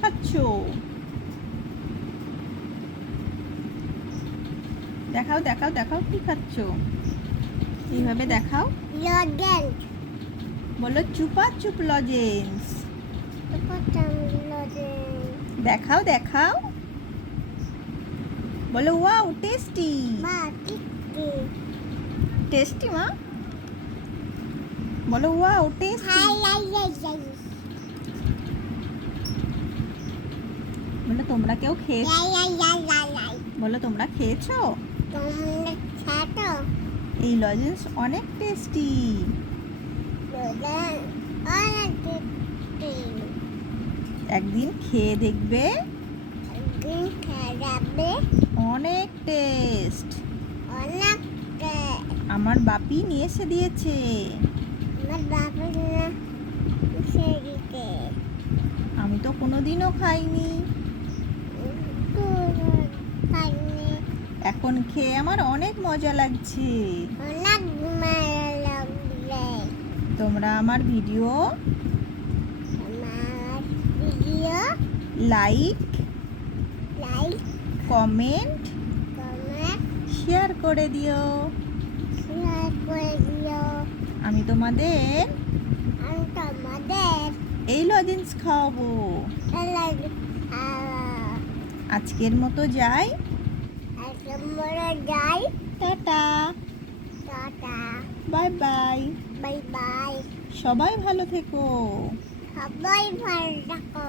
খাচ্ছো? দেখাও দেখাও দেখাও কি খাচ্ছো? এইভাবে দেখাও। লজেন্স। বলো চুপা চুপ লজেন্স। লজেন্স। দেখাও দেখাও। বলো ওয়াও টেস্টি। মা টিকি। টেস্টি মা। বলো wow tasty. High high high high. বলো তোমরা কেউ খেয়েছো? High high high high high. বলো তোমরা খেয়েছো? তোমরা খাতো? এই লজেন্স অনেক টেস্টি। লজেন্স অনেক টেস্টি। একদিন খেয়ে দেখবে, একদিন খাবে। অনেক টেস্ট। অনেক টেস্ট। আমার বাপি নিয়ে এসে দিয়েছে। আমার বাবা না সেদিকে। আমি তো কোনোদিনও খাইনি। খাইনি। এখন খেয়ে আমার অনেক মজা লাগছে। অনেক ভালো লাগবে। তোমরা আমার ভিডিও আমার video like comment comment share করে দিও। শেয়ার করে দিও। আমি তোমাদের আমি তোমাদের এই লজেন্স খাওয়াবো। আজকের মতো যাই। আমরা যাই। Tata, tata. Bye bye. Bye bye. সবাই ভালো থেকো। সবাই ভালো থাকো।